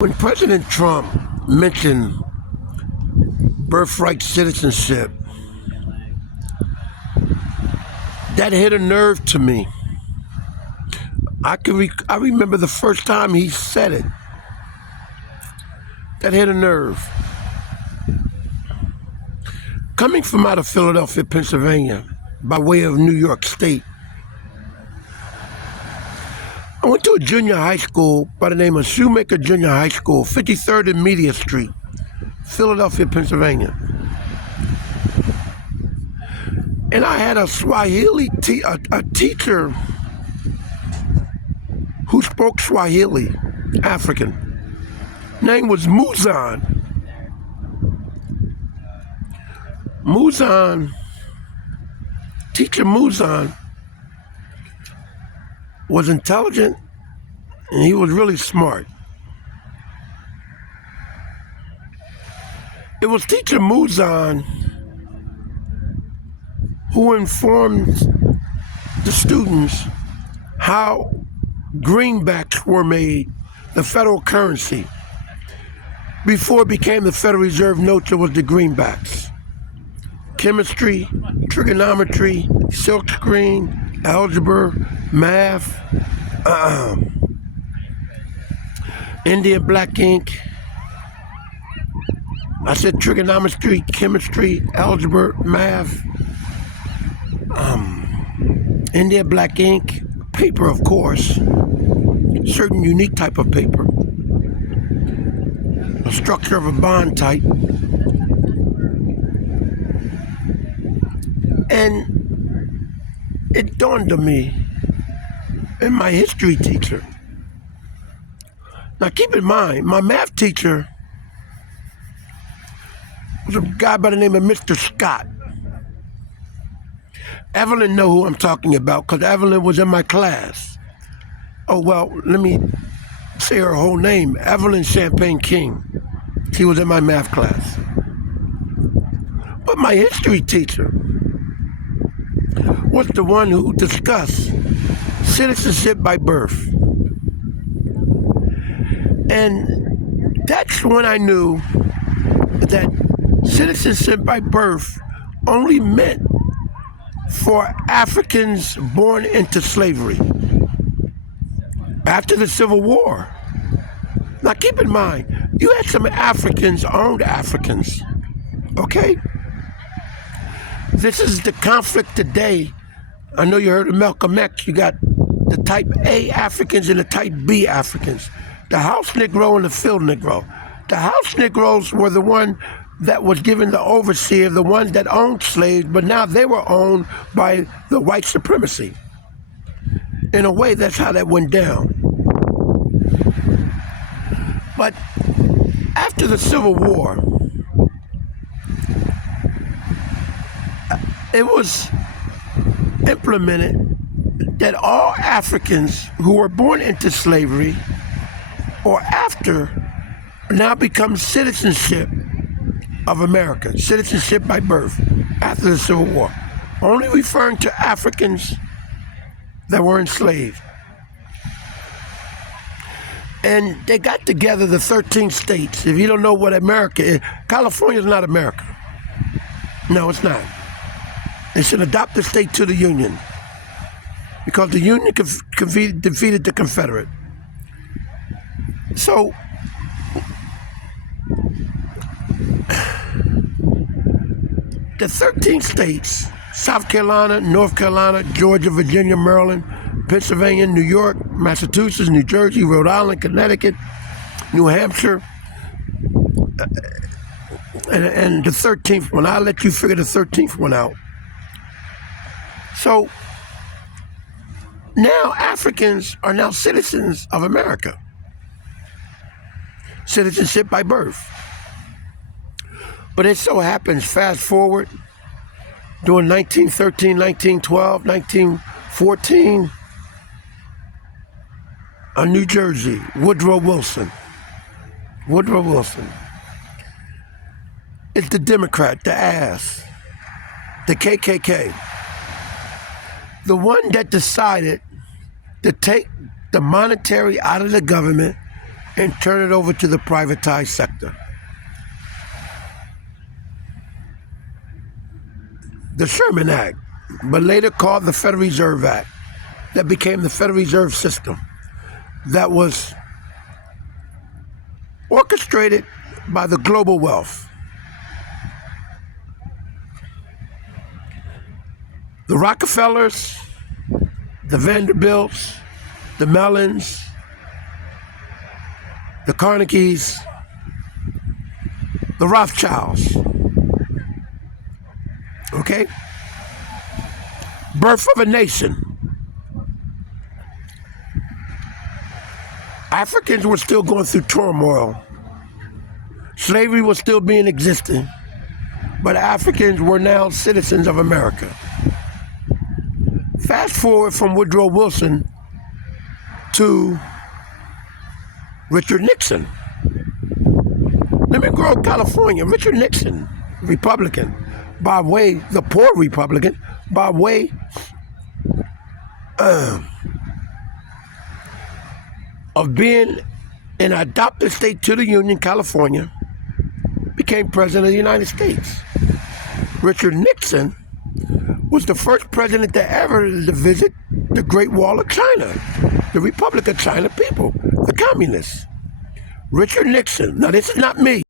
When President Trump mentioned birthright citizenship, that hit a nerve to me. I remember the first time he said it. That hit a nerve. Coming from out of Philadelphia, Pennsylvania, by way of New York State, I went to a junior high school by the name of Shoemaker Junior High School, 53rd and Media Street, Philadelphia, Pennsylvania. And I had a Swahili a teacher who spoke Swahili, African. Name was Muzan. Teacher Muzan was intelligent and he was really smart. It was Teacher Muzan who informed the students how greenbacks were made, the federal currency. Before it became the Federal Reserve notes, it was the greenbacks. Chemistry, trigonometry, silkscreen, algebra, math, Indian black ink. I said trigonometry, chemistry, algebra, math, Indian black ink, paper, of course, certain unique type of paper, a structure of a bond type. And it dawned on me, and my history teacher. Now keep in mind, my math teacher was a guy by the name of Mr. Scott. Evelyn know who I'm talking about because Evelyn was in my class. Oh, well, let me say her whole name, Evelyn Champagne King. She was in my math class. But my history teacher was the one who discussed citizenship by birth. And that's when I knew that citizenship by birth only meant for Africans born into slavery after the Civil War. Now keep in mind, you had some Africans owned Africans, okay? This is the conflict today. I know you heard of Malcolm X. You got the type A Africans and the type B Africans. The house Negro and the field Negro. The house Negroes were the one that was given the overseer, the ones that owned slaves, but now they were owned by the white supremacy. In a way, that's how that went down. But after the Civil War, it was implemented that all Africans who were born into slavery or after now become citizenship of America, citizenship by birth after the Civil War, only referring to Africans that were enslaved. And they got together the 13 states. If you don't know what America is, California is not America. No, it's not. They should adopt the state to the Union because the Union defeated the Confederate. So, the 13 states, South Carolina, North Carolina, Georgia, Virginia, Maryland, Pennsylvania, New York, Massachusetts, New Jersey, Rhode Island, Connecticut, New Hampshire, and the 13th one. I'll let you figure the 13th one out. So now Africans are now citizens of America. Citizenship by birth. But it so happens, fast forward, during 1913, 1912, 1914, New Jersey, Woodrow Wilson. It's the Democrat, the ass, the KKK. The one that decided to take the monetary out of the government and turn it over to the privatized sector. The Sherman Act, but later called the Federal Reserve Act, that became the Federal Reserve System, that was orchestrated by the global wealth. The Rockefellers, the Vanderbilts, the Mellons, the Carnegies, the Rothschilds. Okay? Birth of a nation. Africans were still going through turmoil. Slavery was still being existing, but Africans were now citizens of America. Fast forward from Woodrow Wilson to Richard Nixon. Let me grow California. Richard Nixon, Republican, by way, the poor Republican, by way of being an adopted state to the Union, California, became president of the United States. Richard Nixon was the first president to ever visit the Great Wall of China, the Republic of China people, the communists. Richard Nixon. Now, this is not me.